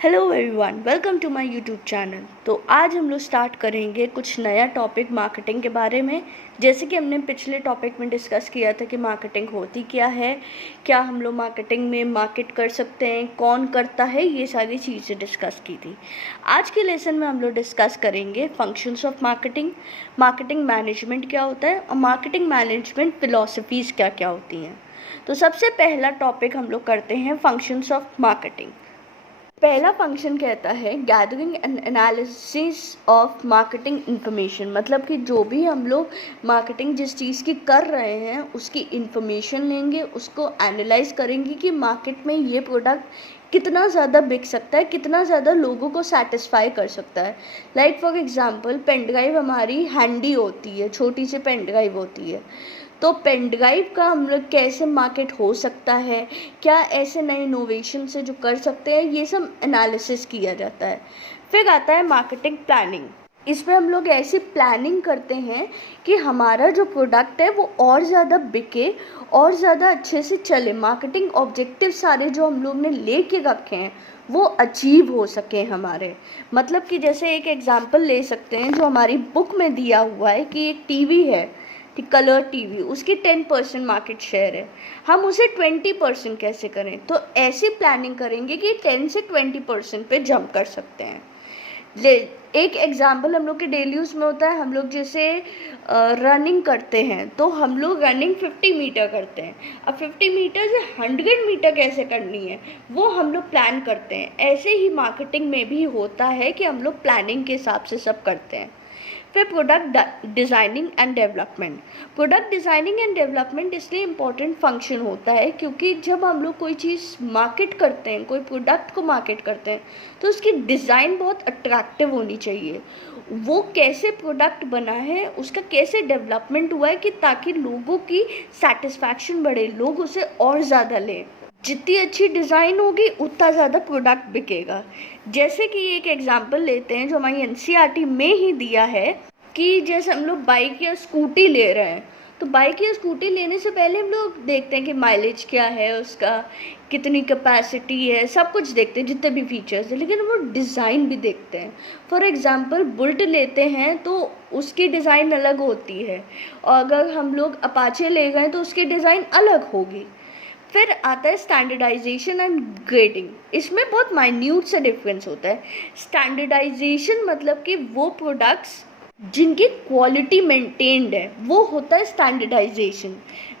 Hello everyone, welcome to my YouTube channel. तो आज हम लोग स्टार्ट करेंगे कुछ नया टॉपिक मार्केटिंग के बारे में। जैसे कि हमने पिछले टॉपिक में डिस्कस किया था कि मार्केटिंग होती क्या है, क्या हम लोग मार्केटिंग में मार्केट कर सकते हैं, कौन करता है, ये सारी चीज़ें डिस्कस की थी। आज के लेसन में हम लोग डिस्कस करेंगे functions of marketing, marketing management क्या होता है और मार्केटिंग मैनेजमेंट फिलॉसफीज़ क्या क्या होती हैं। तो सबसे पहला टॉपिक हम लोग करते हैं फंक्शंस ऑफ मार्केटिंग। पहला फंक्शन कहता है gathering and analysis of marketing information, मतलब कि जो भी हम लोग मार्केटिंग जिस चीज़ की कर रहे हैं उसकी इन्फॉर्मेशन लेंगे, उसको एनालाइज करेंगे कि मार्केट में ये प्रोडक्ट कितना ज़्यादा बिक सकता है, कितना ज़्यादा लोगों को सेटिस्फाई कर सकता है। Like for example pen drive हमारी हैंडी होती है, छोटी सी पेन ड्राइव होती है। तो पेन ड्राइव का हम लोग कैसे मार्केट हो सकता है, क्या ऐसे नए इनोवेशन से जो कर सकते हैं, ये सब एनालिसिस किया जाता है। फिर आता है मार्केटिंग प्लानिंग। इसमें हम लोग ऐसी प्लानिंग करते हैं कि हमारा जो प्रोडक्ट है वो और ज़्यादा बिके और ज़्यादा अच्छे से चले, मार्केटिंग ऑब्जेक्टिव सारे जो हम लोग ने लेके रखे हैं वो अचीव हो सके हमारे। मतलब कि जैसे एक एग्जांपल ले सकते हैं जो हमारी बुक में दिया हुआ है कि एक टीवी है, कलर टीवी, उसकी 10% मार्केट शेयर है, हम उसे 20% कैसे करें। तो ऐसी प्लानिंग करेंगे कि 10 से 20% पे जंप कर सकते हैं। एक एग्जाम्पल हम लोग के डेली यूज़ में होता है, हम लोग जैसे रनिंग करते हैं तो हम लोग रनिंग 50 मीटर करते हैं। अब 50 मीटर से 100 मीटर कैसे करनी है वो हम लोग प्लान करते हैं। ऐसे ही मार्केटिंग में भी होता है कि हम लोग प्लानिंग के हिसाब से सब करते हैं। फिर product designing and development. Product designing and development इसलिए इम्पॉर्टेंट फंक्शन होता है क्योंकि जब हम लोग कोई चीज़ मार्केट करते हैं, कोई प्रोडक्ट को मार्केट करते हैं, तो उसकी डिज़ाइन बहुत अट्रैक्टिव होनी चाहिए। वो कैसे प्रोडक्ट बना है, उसका कैसे डेवलपमेंट हुआ है कि ताकि लोगों की सेटिस्फैक्शन बढ़े, लोग उसे और ज़्यादा लें। जितनी अच्छी डिज़ाइन होगी उतना ज़्यादा प्रोडक्ट बिकेगा। जैसे कि एक एग्जांपल लेते हैं जो हमारी एनसीईआरटी में ही दिया है कि जैसे हम लोग बाइक या स्कूटी ले रहे हैं, तो बाइक या स्कूटी लेने से पहले हम लोग देखते हैं कि माइलेज क्या है उसका, कितनी कैपेसिटी है, सब कुछ देखते हैं, जितने भी फीचर्स हैं, लेकिन वो डिज़ाइन भी देखते हैं। फॉर एग्जांपल बुलेट लेते हैं तो उसकी डिज़ाइन अलग होती है, और अगर हम लोग अपाचे ले गए तो उसकी डिज़ाइन अलग होगी। फिर आता है स्टैंडर्डाइजेशन एंड ग्रेडिंग। इसमें बहुत माइन्यूट से डिफरेंस होता है। स्टैंडर्डाइजेशन मतलब कि वो प्रोडक्ट्स जिनकी क्वालिटी मेंटेन्ड है वो होता है स्टैंडर्डाइजेशन।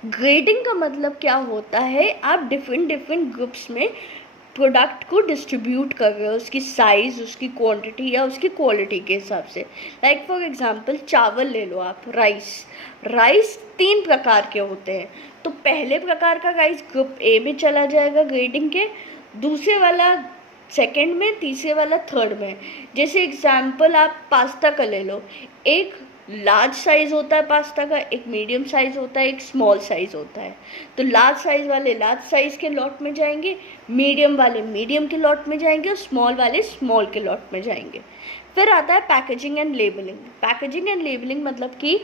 ग्रेडिंग का मतलब क्या होता है, आप डिफरेंट ग्रुप्स में प्रोडक्ट को डिस्ट्रीब्यूट कर रहे हो उसकी साइज़, उसकी क्वांटिटी या उसकी क्वालिटी के हिसाब से। लाइक फॉर एग्जांपल चावल ले लो आप, राइस 3 प्रकार के होते हैं। तो पहले प्रकार का राइस ग्रुप ए में चला जाएगा ग्रेडिंग के, दूसरे वाला सेकंड में, तीसरे वाला थर्ड में। जैसे एग्जांपल आप पास्ता का ले लो, एक लार्ज साइज़ होता है पास्ता का, एक मीडियम साइज़ होता है, एक स्मॉल साइज़ होता है। तो लार्ज साइज़ वाले लार्ज साइज़ के लॉट में जाएंगे, मीडियम वाले मीडियम के लॉट में जाएंगे और स्मॉल वाले स्मॉल के लॉट में जाएंगे। फिर आता है packaging and labelling. Packaging and labelling मतलब कि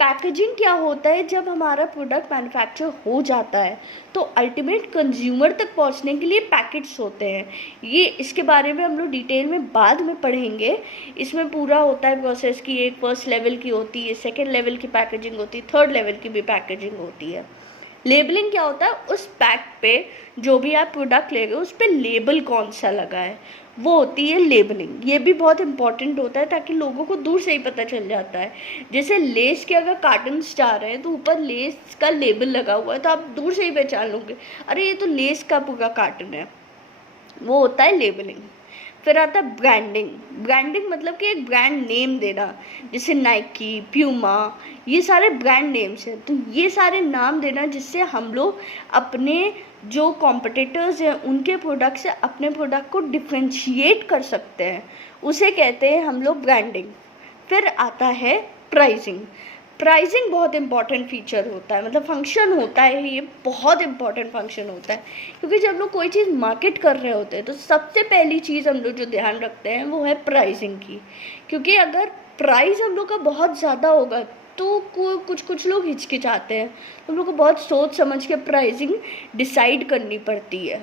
पैकेजिंग क्या होता है, जब हमारा प्रोडक्ट मैन्युफैक्चर हो जाता है तो अल्टीमेट कंज्यूमर तक पहुंचने के लिए पैकेट्स होते हैं। ये इसके बारे में हम लोग डिटेल में बाद में पढ़ेंगे। इसमें पूरा होता है प्रोसेस की, एक फर्स्ट लेवल की होती है, सेकेंड लेवल की पैकेजिंग होती है, थर्ड लेवल की भी पैकेजिंग होती है। लेबलिंग क्या होता है, उस पैक पे जो भी आप प्रोडक्ट ले रहे हो उस पर लेबल कौन सा लगा है, वो होती है लेबलिंग। ये भी बहुत इंपॉर्टेंट होता है ताकि लोगों को दूर से ही पता चल जाता है। जैसे लेस के अगर कार्टन्स जा रहे हैं तो ऊपर लेस का लेबल लगा हुआ है तो आप दूर से ही पहचान लोगे, अरे ये तो लेस का पूरा कार्टन है। वो होता है लेबलिंग। फिर आता है ब्रांडिंग। ब्रांडिंग मतलब कि एक ब्रांड नेम देना, जैसे नाइकी, प्यूमा, ये सारे ब्रांड नेम्स हैं। तो ये सारे नाम देना जिससे हम लोग अपने जो कॉम्पिटिटर्स हैं उनके प्रोडक्ट से अपने प्रोडक्ट को डिफ्रेंशिएट कर सकते हैं, उसे कहते हैं हम लोग ब्रांडिंग। फिर आता है प्राइसिंग। प्राइसिंग बहुत इंपॉर्टेंट फीचर होता है, मतलब फंक्शन होता है, ये बहुत इंपॉर्टेंट फंक्शन होता है। क्योंकि जब लोग कोई चीज़ मार्केट कर रहे होते हैं तो सबसे पहली चीज़ हम लोग जो ध्यान रखते हैं वो है प्राइसिंग की। क्योंकि अगर प्राइस हम लोग का बहुत ज़्यादा होगा तो कुछ लोग हिचकिचाते हैं, तो हम लोग को बहुत सोच समझ के प्राइसिंग डिसाइड करनी पड़ती है।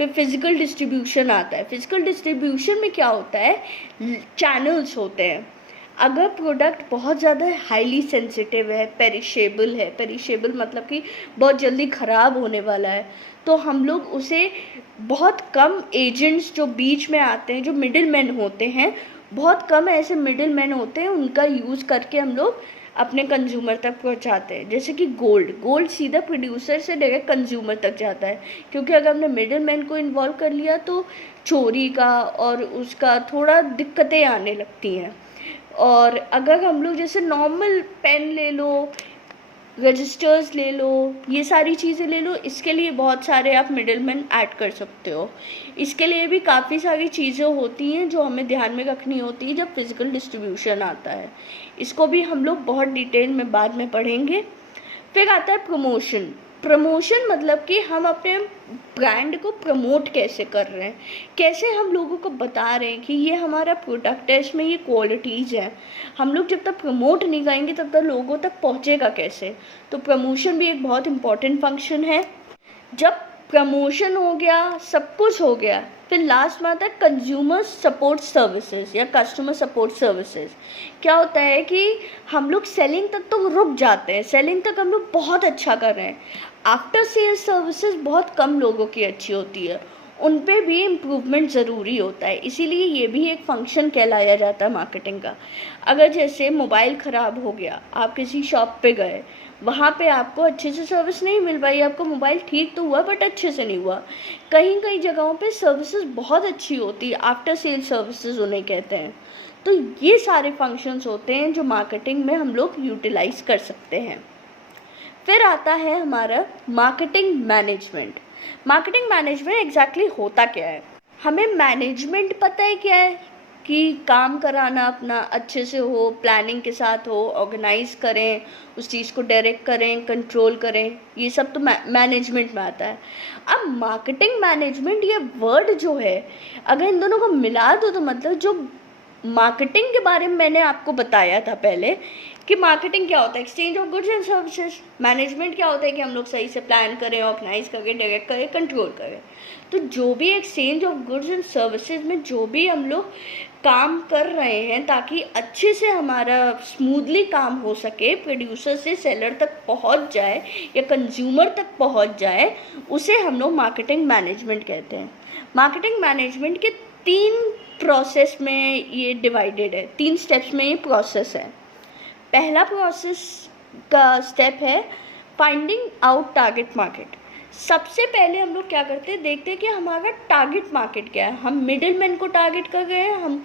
फिर फिज़िकल डिस्ट्रीब्यूशन आता है। फिज़िकल डिस्ट्रीब्यूशन में क्या होता है, चैनल्स होते हैं। अगर प्रोडक्ट बहुत ज़्यादा हाईली सेंसिटिव है, पेरिशेबल मतलब कि बहुत जल्दी ख़राब होने वाला है, तो हम लोग उसे बहुत कम एजेंट्स जो बीच में आते हैं, जो मिडिल मैन होते हैं, बहुत कम ऐसे मिडिल मैन होते हैं, उनका यूज़ करके हम लोग अपने कंज्यूमर तक पहुंचाते हैं। जैसे कि गोल्ड सीधा प्रोड्यूसर से डायरेक्ट कंज्यूमर तक जाता है, क्योंकि अगर हमने मिडिल मैन को इन्वॉल्व कर लिया तो चोरी का और उसका थोड़ा दिक्कतें आने लगती हैं। और अगर हम लोग जैसे नॉर्मल पेन ले लो, रजिस्टर्स ले लो, ये सारी चीज़ें ले लो, इसके लिए बहुत सारे आप मिडिलमैन ऐड कर सकते हो। इसके लिए भी काफ़ी सारी चीज़ें होती हैं जो हमें ध्यान में रखनी होती है जब फिज़िकल डिस्ट्रीब्यूशन आता है। इसको भी हम लोग बहुत डिटेल में बाद में पढ़ेंगे। फिर आता है प्रमोशन मतलब कि हम अपने ब्रांड को प्रमोट कैसे कर रहे हैं, कैसे हम लोगों को बता रहे हैं कि ये हमारा प्रोडक्ट है, इसमें ये क्वालिटीज़ हैं। हम लोग जब तक प्रमोट नहीं करेंगे तब तक लोगों तक पहुंचेगा कैसे। तो प्रमोशन भी एक बहुत इम्पॉर्टेंट फंक्शन है। जब प्रमोशन हो गया, सब कुछ हो गया, फिर लास्ट में आता है कंज्यूमर सपोर्ट सर्विसेज या कस्टमर सपोर्ट सर्विसेज। क्या होता है कि हम लोग सेलिंग तक तो रुक जाते हैं, सेलिंग तक हम लोग बहुत अच्छा कर रहे हैं, आफ्टर सेल्स सर्विसेज बहुत कम लोगों की अच्छी होती है, उन पे भी इम्प्रूवमेंट ज़रूरी होता है। इसीलिए ये भी एक फंक्शन कहलाया जाता है मार्केटिंग का। अगर जैसे मोबाइल ख़राब हो गया, आप किसी शॉप पे गए, वहाँ पे आपको अच्छे से सर्विस नहीं मिल पाई, आपको मोबाइल ठीक तो हुआ बट अच्छे से नहीं हुआ। कई जगहों पे सर्विसेज बहुत अच्छी होती है, आफ्टर सेल सर्विसेज उन्हें कहते हैं। तो ये सारे फंक्शंस होते हैं जो मार्केटिंग में हम लोग यूटिलाइज कर सकते हैं। फिर आता है हमारा मार्केटिंग मैनेजमेंट एग्जैक्टली होता क्या है। हमें मैनेजमेंट पता है क्या है, कि काम कराना अपना अच्छे से हो, प्लानिंग के साथ हो, ऑर्गेनाइज करें, उस चीज़ को डायरेक्ट करें, कंट्रोल करें, ये सब तो मैनेजमेंट में आता है। अब मार्केटिंग मैनेजमेंट ये वर्ड जो है, अगर इन दोनों को मिला दो तो मतलब जो मार्केटिंग के बारे में मैंने आपको बताया था पहले कि मार्केटिंग क्या होता है, exchange of goods and services. Management क्या होता है कि हम लोग सही से प्लान करें, ऑर्गेनाइज करें, डायरेक्ट करें, कंट्रोल करें। तो जो भी exchange of goods and services में जो भी हम लोग काम कर रहे हैं ताकि अच्छे से हमारा स्मूथली काम हो सके, प्रोड्यूसर से सेलर तक पहुंच जाए या कंज्यूमर तक पहुंच जाए, उसे हम लोग मार्केटिंग मैनेजमेंट कहते हैं। मार्केटिंग मैनेजमेंट के 3 प्रोसेस में ये डिवाइडेड है, 3 स्टेप्स में ये प्रोसेस है। पहला प्रोसेस का स्टेप है फाइंडिंग आउट टारगेट मार्केट। सबसे पहले हम लोग क्या करते हैं, देखते हैं कि हमारा टारगेट मार्केट क्या है। हम मिडिल मैन को टारगेट कर रहे हैं, हम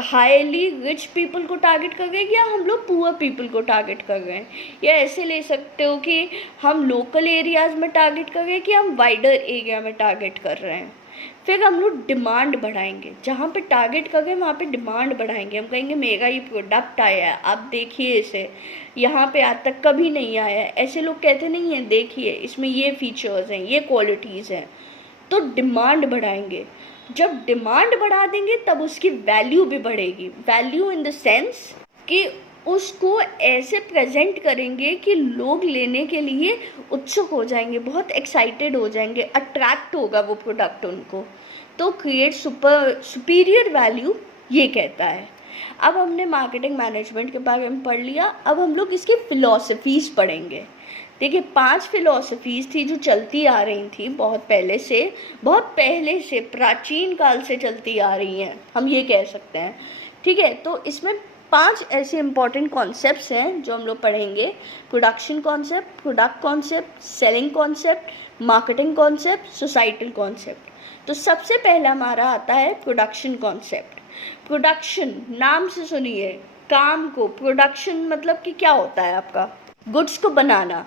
हाईली रिच पीपल को टारगेट कर रहे हैं, या हम लोग पुअर पीपल को टारगेट कर रहे हैं। या ऐसे ले सकते हो कि हम लोकल एरियाज़ में टारगेट कर रहे हैं कि हम वाइडर एरिया में टारगेट कर रहे हैं। फिर हम लोग डिमांड बढ़ाएंगे, जहाँ पे टारगेट कर रहे हैं वहाँ पे डिमांड बढ़ाएंगे। हम कहेंगे मेरा ये प्रोडक्ट आया है, आप देखिए इसे, यहाँ पे आज तक कभी नहीं आया है। ऐसे लोग कहते नहीं हैं, देखिए इसमें ये फीचर्स हैं, ये क्वालिटीज़ हैं। तो डिमांड बढ़ाएंगे। जब डिमांड बढ़ा देंगे तब उसकी वैल्यू भी बढ़ेगी। वैल्यू इन द सेंस कि उसको ऐसे प्रेजेंट करेंगे कि लोग लेने के लिए उत्सुक हो जाएंगे, बहुत एक्साइटेड हो जाएंगे, अट्रैक्ट होगा वो प्रोडक्ट उनको। तो क्रिएट सुपीरियर वैल्यू ये कहता है। अब हमने मार्केटिंग मैनेजमेंट के बारे में पढ़ लिया, अब हम लोग इसकी फ़िलॉसफीज़ पढ़ेंगे। देखिए 5 फ़िलॉसफीज़ थी जो चलती आ रही थी बहुत पहले से प्राचीन काल से चलती आ रही हैं, हम ये कह सकते हैं। ठीक है, तो इसमें 5 ऐसे इंपॉर्टेंट कॉन्सेप्ट्स हैं जो हम लोग पढ़ेंगे। Production concept, product concept, selling concept, marketing concept, societal concept. तो सबसे पहला हमारा आता है प्रोडक्शन कॉन्सेप्ट। प्रोडक्शन, नाम से सुनिए, काम को प्रोडक्शन मतलब कि क्या होता है आपका, गुड्स को बनाना।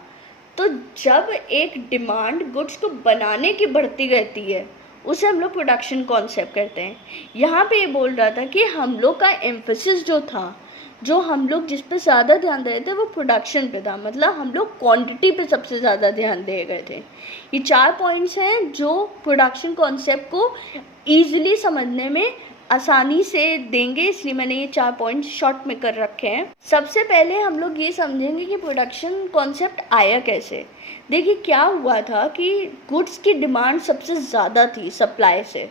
तो जब एक डिमांड गुड्स को बनाने की बढ़ती रहती है उसे हम लोग प्रोडक्शन कॉन्सेप्ट करते हैं। यहाँ पे ये बोल रहा था कि हम लोग का एम्फेसिस जो था, जो हम लोग जिस पे ज़्यादा ध्यान दे रहे थे वो प्रोडक्शन पे था, मतलब हम लोग क्वांटिटी पे सबसे ज़्यादा ध्यान दे गए थे। ये 4 पॉइंट्स हैं जो प्रोडक्शन कॉन्सेप्ट को ईजिली समझने में आसानी से देंगे, इसलिए मैंने ये 4 पॉइंट शॉर्ट में कर रखे हैं। सबसे पहले हम लोग ये समझेंगे कि प्रोडक्शन कॉन्सेप्ट आया कैसे। देखिए क्या हुआ था कि गुड्स की डिमांड सबसे ज़्यादा थी सप्लाई से,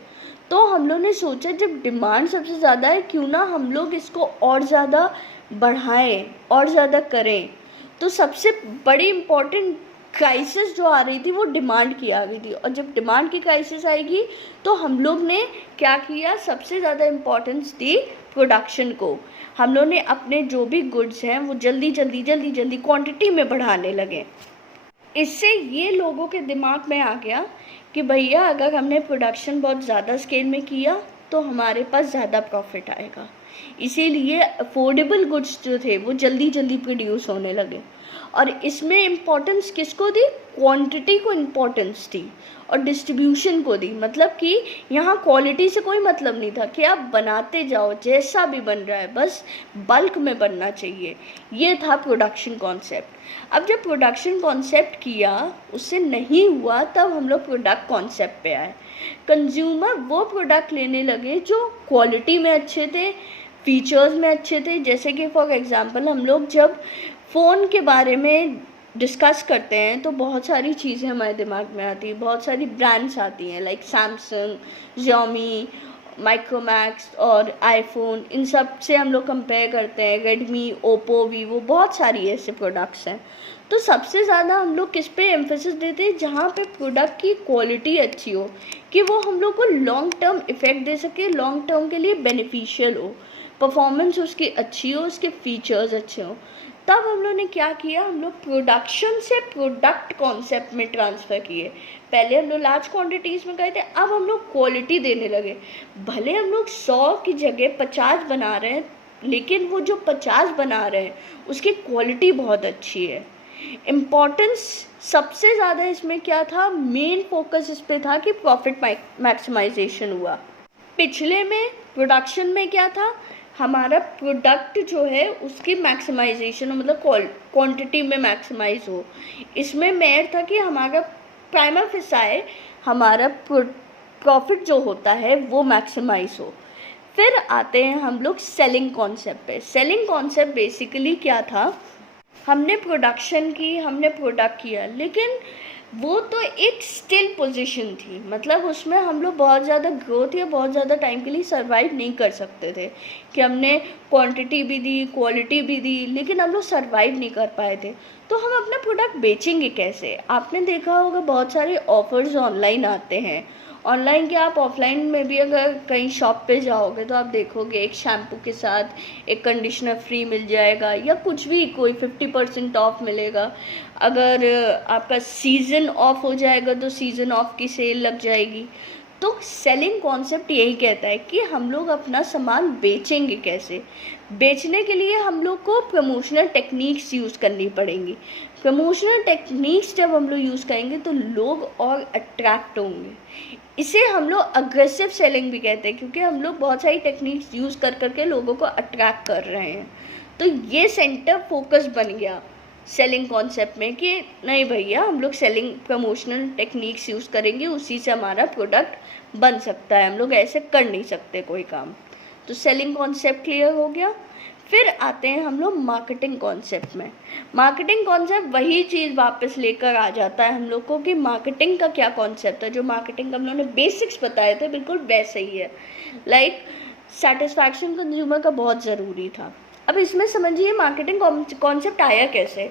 तो हम लोग ने सोचा जब डिमांड सबसे ज़्यादा है क्यों ना हम लोग इसको और ज़्यादा बढ़ाएं और ज़्यादा करें। तो सबसे बड़ी इम्पॉर्टेंट क्राइसिस जो आ रही थी वो डिमांड की आ गई थी, और जब डिमांड की क्राइसिस आएगी तो हम लोग ने क्या किया, सबसे ज़्यादा इम्पोर्टेंस दी प्रोडक्शन को। हम लोग ने अपने जो भी गुड्स हैं वो जल्दी जल्दी क्वांटिटी में बढ़ाने लगे। इससे ये लोगों के दिमाग में आ गया कि भैया अगर हमने प्रोडक्शन बहुत ज़्यादा स्केल में किया तो हमारे पास ज़्यादा प्रॉफिट आएगा। इसीलिए अफोर्डेबल गुड्स जो थे वो जल्दी प्रोड्यूस होने लगे। और इसमें इम्पोर्टेंस किसको दी, क्वांटिटी को इम्पोर्टेंस दी और डिस्ट्रीब्यूशन को दी। मतलब कि यहाँ क्वालिटी से कोई मतलब नहीं था कि आप बनाते जाओ जैसा भी बन रहा है, बस बल्क में बनना चाहिए। ये था प्रोडक्शन कॉन्सेप्ट। अब जब प्रोडक्शन कॉन्सेप्ट किया उससे नहीं हुआ, तब हम लोग प्रोडक्ट कॉन्सेप्ट पे आए। कंज्यूमर वो प्रोडक्ट लेने लगे जो क्वालिटी में अच्छे थे, फीचर्स में अच्छे थे। जैसे कि फॉर एग्जांपल हम लोग जब फ़ोन के बारे में डिस्कस करते हैं तो बहुत सारी चीज़ें हमारे दिमाग में आती हैं, बहुत सारी ब्रांड्स आती हैं लाइक सैमसंग, Xiaomi, माइक्रोमैक्स और आईफोन। इन सब से हम लोग कंपेयर करते हैं, रेडमी, ओप्पो, वीवो, बहुत सारी ऐसे प्रोडक्ट्स हैं। तो सबसे ज़्यादा हम लोग किस पे एम्फेसिस देते हैं, जहाँ पे प्रोडक्ट की क्वालिटी अच्छी हो, कि वो हम लोग को लॉन्ग टर्म इफ़ेक्ट दे सके, लॉन्ग टर्म के लिए बेनिफिशियल हो, परफॉर्मेंस उसकी अच्छी हो, उसके फीचर्स अच्छे हो। तब हम लोग ने क्या किया, हम लोग प्रोडक्शन से प्रोडक्ट कॉन्सेप्ट में ट्रांसफ़र किए। पहले हम लोग लार्ज क्वांटिटीज़ में गए थे, अब हम लोग क्वालिटी देने लगे। भले हम लोग 100 की जगह 50 बना रहे हैं, लेकिन वो जो 50 बना रहे हैं उसकी क्वालिटी बहुत अच्छी है। इम्पॉर्टेंस सबसे ज़्यादा इसमें क्या था, मेन फोकस इस पे था कि प्रॉफिट मैक्सिमाइजेशन हुआ। पिछले में प्रोडक्शन में क्या था, हमारा प्रोडक्ट जो है उसकी मैक्सिमाइजेशन हो, मतलब क्वांटिटी में मैक्सिमाइज हो। इसमें मेयर था कि हमारा प्राइमा फिसाए हमारा प्रॉफिट जो होता है वो मैक्सिमाइज हो। फिर आते हैं हम लोग सेलिंग कॉन्सेप्ट पे। सेलिंग कॉन्सेप्ट बेसिकली क्या था, हमने प्रोडक्शन की, हमने प्रोडक्ट किया, लेकिन वो तो एक स्टिल पोजीशन थी। मतलब उसमें हम लोग बहुत ज़्यादा ग्रोथ या बहुत ज़्यादा टाइम के लिए सर्वाइव नहीं कर सकते थे, कि हमने क्वांटिटी भी दी, क्वालिटी भी दी, लेकिन हम लोग सर्वाइव नहीं कर पाए थे। तो हम अपना प्रोडक्ट बेचेंगे कैसे। आपने देखा होगा बहुत सारे ऑफर्स ऑनलाइन आते हैं। ऑनलाइन क्या, आप ऑफलाइन में भी अगर कहीं शॉप पे जाओगे तो आप देखोगे एक शैम्पू के साथ एक कंडीशनर फ्री मिल जाएगा, या कुछ भी कोई 50% ऑफ मिलेगा। अगर आपका सीज़न ऑफ हो जाएगा तो सीज़न ऑफ की सेल लग जाएगी। तो सेलिंग कॉन्सेप्ट यही कहता है कि हम लोग अपना सामान बेचेंगे कैसे। बेचने के लिए हम लोग को प्रमोशनल टेक्निक्स यूज़ करनी पड़ेंगी। प्रमोशनल टेक्निक्स जब हम लोग यूज़ करेंगे तो लोग और अट्रैक्ट होंगे। इसे हम लोग अग्रेसिव सेलिंग भी कहते हैं, क्योंकि हम लोग बहुत सारी टेक्निक्स यूज़ कर करके लोगों को अट्रैक्ट कर रहे हैं। तो ये सेंटर फोकस बन गया सेलिंग कॉन्सेप्ट में कि नहीं भैया, हम लोग सेलिंग प्रमोशनल टेक्निक्स यूज़ करेंगे, उसी से हमारा प्रोडक्ट बन सकता है, हम लोग ऐसे कर नहीं सकते कोई काम। तो सेलिंग कॉन्सेप्ट क्लियर हो गया। फिर आते हैं हम लोग मार्केटिंग कॉन्सेप्ट में। मार्केटिंग कॉन्सेप्ट वही चीज़ वापस लेकर आ जाता है हम लोग को कि मार्केटिंग का क्या कॉन्सेप्ट है। जो मार्केटिंग हम लोगों ने बेसिक्स बताए थे बिल्कुल वैसे ही है। लाइक सेटिस्फैक्शन कंज्यूमर का बहुत ज़रूरी था। अब इसमें समझिए मार्केटिंग कॉन्सेप्ट आया कैसे।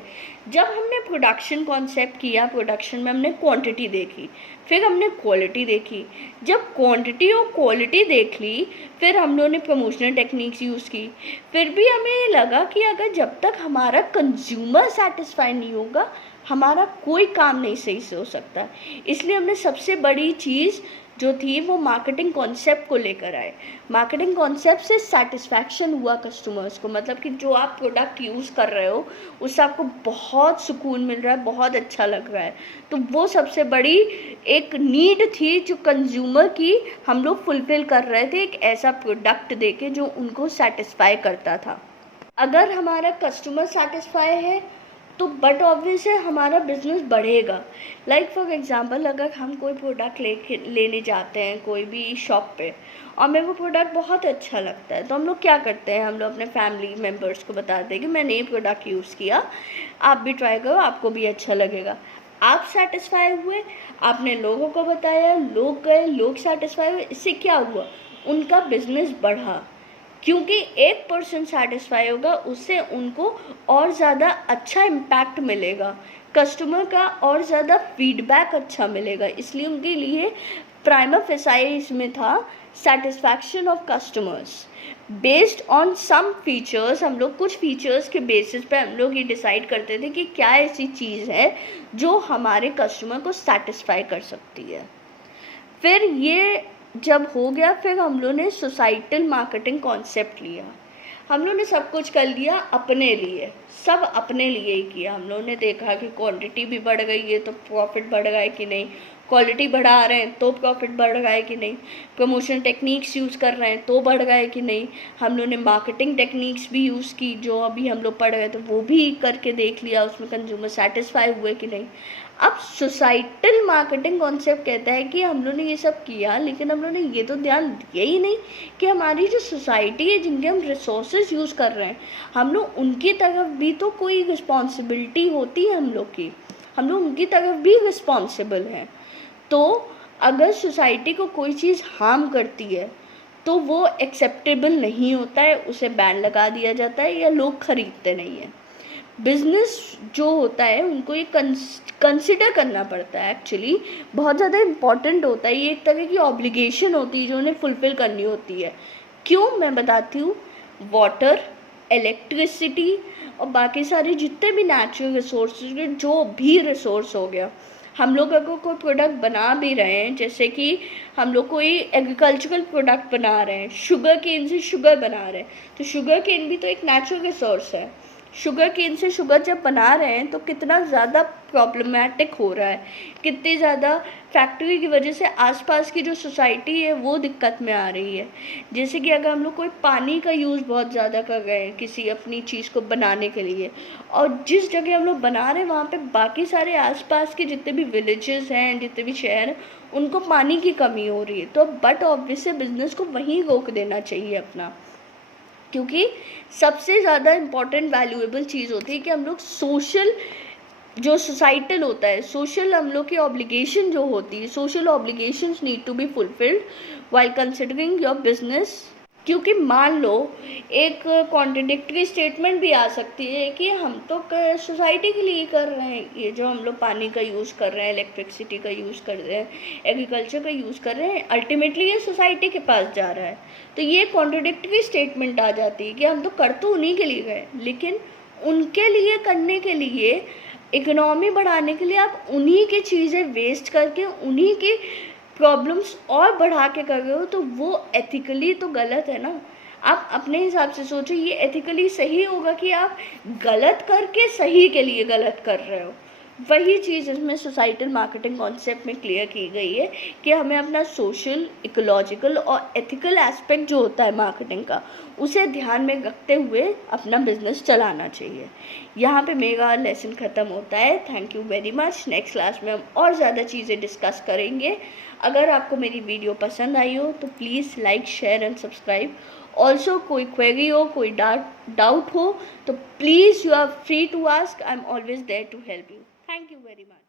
जब हमने प्रोडक्शन कॉन्सेप्ट किया, प्रोडक्शन में हमने क्वांटिटी देखी, फिर हमने क्वालिटी देखी। जब क्वांटिटी और क्वालिटी देख ली, फिर हम लोगों ने प्रमोशनल टेक्निक्स यूज़ की। फिर भी हमें लगा कि अगर जब तक हमारा कंज्यूमर सेटिस्फाई नहीं होगा, हमारा कोई काम नहीं सही से हो सकता। इसलिए हमने सबसे बड़ी चीज़ जो थी वो मार्केटिंग कॉन्सेप्ट को लेकर आए। मार्केटिंग कॉन्सेप्ट से सेटिस्फैक्शन हुआ कस्टमर्स को, मतलब कि जो आप प्रोडक्ट यूज़ कर रहे हो उससे आपको बहुत सुकून मिल रहा है, बहुत अच्छा लग रहा है। तो वो सबसे बड़ी एक नीड थी जो कंज्यूमर की हम लोग फुलफ़िल कर रहे थे, एक ऐसा प्रोडक्ट देके जो उनको सेटिस्फाई करता था। अगर हमारा कस्टमर सेटिस्फाई है तो तो बट ऑब्वियस है हमारा बिजनेस बढ़ेगा। लाइक फॉर एग्जांपल अगर हम कोई प्रोडक्ट लेने जाते हैं कोई भी शॉप पे और हमें वो प्रोडक्ट बहुत अच्छा लगता है, तो हम लोग क्या करते हैं, हम लोग अपने फैमिली मेम्बर्स को बताते हैं कि मैंने ये प्रोडक्ट यूज़ किया, आप भी ट्राई करो, आपको भी अच्छा लगेगा। आप सेटिस्फाई हुए, आपने लोगों को बताया, लोग गए, लोग सेटिस्फाई हुए, इससे क्या हुआ, उनका बिजनेस बढ़ा। क्योंकि एक पर्सन सेटिस्फाई होगा उससे उनको और ज़्यादा अच्छा इम्पैक्ट मिलेगा, कस्टमर का और ज़्यादा फीडबैक अच्छा मिलेगा, इसलिए उनके लिए प्राइमा फेसाई इसमें था satisfaction of customers based on some features. हम लोग कुछ फीचर्स के बेसिस पे हम लोग ये डिसाइड करते थे कि क्या ऐसी चीज़ है जो हमारे कस्टमर को सेटिस्फाई कर सकती है। फिर ये जब हो गया, फिर हम लोग ने सोसाइटल मार्केटिंग कॉन्सेप्ट लिया। हम लोग ने सब कुछ कर लिया अपने लिए, सब अपने लिए ही किया। हम लोग ने देखा कि क्वांटिटी भी बढ़ गई है तो प्रॉफिट बढ़ रहा है कि नहीं, क्वालिटी बढ़ा रहे हैं तो प्रॉफिट बढ़ रहा है कि नहीं, प्रमोशन टेक्निक्स यूज़ कर रहे हैं तो बढ़ रहा है कि नहीं। हम लोग ने मार्केटिंग टेक्निक्स भी यूज़ की जो अभी हम लोग पढ़ रहे तो वो भी करके देख लिया, उसमें कंज्यूमर सेटिस्फाई हुए कि नहीं। अब सोसाइटल मार्केटिंग कॉन्सेप्ट कहता है कि हम लोग ने ये सब किया, लेकिन हम लोग ने ये तो ध्यान दिया ही नहीं कि हमारी जो सोसाइटी है जिनके हम रिसोर्सेज यूज़ कर रहे हैं, हम लोग उनकी तरफ भी तो कोई रिस्पॉन्सिबिलिटी होती है, हम लोग की, हम लोग उनकी तरफ भी रिस्पॉन्सिबल हैं। तो अगर सोसाइटी को कोई चीज़ हार्म करती है तो वो एक्सेप्टेबल नहीं होता है, उसे बैन लगा दिया जाता है या लोग खरीदते नहीं हैं। बिजनेस जो होता है उनको ये कंसिडर करना पड़ता है, एक्चुअली बहुत ज़्यादा इम्पॉर्टेंट होता है, ये एक तरह की ऑब्लिगेशन होती है जो उन्हें फुलफ़िल करनी होती है। क्यों, मैं बताती हूँ। वाटर, इलेक्ट्रिसिटी और बाकी सारे जितने भी नेचुरल रिसोर्सेज, जो भी रिसोर्स हो गया, हम लोग अगर कोई प्रोडक्ट बना भी रहे हैं, जैसे कि हम लोग कोई एग्रीकल्चरल प्रोडक्ट बना रहे हैं, शुगर केन से शुगर बना रहे हैं, तो शुगर केन भी तो एक नेचुरल रिसोर्स है। शुगर केन से शुगर जब बना रहे हैं तो कितना ज़्यादा प्रॉब्लमेटिक हो रहा है, कितनी ज़्यादा फैक्ट्री की वजह से आसपास की जो सोसाइटी है वो दिक्कत में आ रही है। जैसे कि अगर हम लोग कोई पानी का यूज़ बहुत ज़्यादा कर रहे हैं किसी अपनी चीज़ को बनाने के लिए, और जिस जगह हम लोग बना रहे हैं वहाँ पे बाकी सारे आसपास के जितने भी विलेजेस हैं, जितने भी शहर हैं, उनको पानी की कमी हो रही है, तो बट ऑब्वियसली बिज़नेस को वहीं रोक देना चाहिए अपना। क्योंकि सबसे ज़्यादा इम्पॉर्टेंट वैल्यूएबल चीज़ होती है कि हम लोग सोशल, जो सोसाइटल होता है, सोशल हम लोग की ऑब्लिगेशन जो होती है, social obligations need to be fulfilled while considering your business. क्योंकि मान लो एक कॉन्ट्रडिक्टरी स्टेटमेंट भी आ सकती है कि हम तो सोसाइटी के लिए कर रहे हैं, ये जो हम लोग पानी का यूज़ कर रहे हैं, इलेक्ट्रिसिटी का यूज़ कर रहे हैं, एग्रीकल्चर का यूज़ कर रहे हैं, अल्टीमेटली ये सोसाइटी के पास जा रहा है। तो ये कॉन्ट्रडिक्टरी स्टेटमेंट आ जाती है कि हम तो कर तो उन्हीं के लिए गए, लेकिन उनके लिए करने के लिए, इकोनॉमी बढ़ाने के लिए आप उन्हीं की चीज़ें वेस्ट करके उन्हीं की प्रॉब्लम्स और बढ़ा के कर रहे हो, तो वो एथिकली तो गलत है ना। आप अपने हिसाब से सोचो, ये एथिकली सही होगा कि आप गलत करके सही के लिए गलत कर रहे हो। वही चीज़ इसमें सोसाइटल मार्केटिंग कॉन्सेप्ट में क्लियर की गई है कि हमें अपना सोशल, इकोलॉजिकल और एथिकल एस्पेक्ट जो होता है मार्केटिंग का, उसे ध्यान में रखते हुए अपना बिजनेस चलाना चाहिए। यहाँ पे मेरा लेसन ख़त्म होता है। Thank you very much. Next class में हम और ज़्यादा चीज़ें डिस्कस करेंगे। अगर आपको मेरी वीडियो पसंद आई हो तो please like, share and subscribe. Also कोई क्वेरी हो, कोई डाउट हो तो please you are free to ask. I am always there to help you. Thank you very much.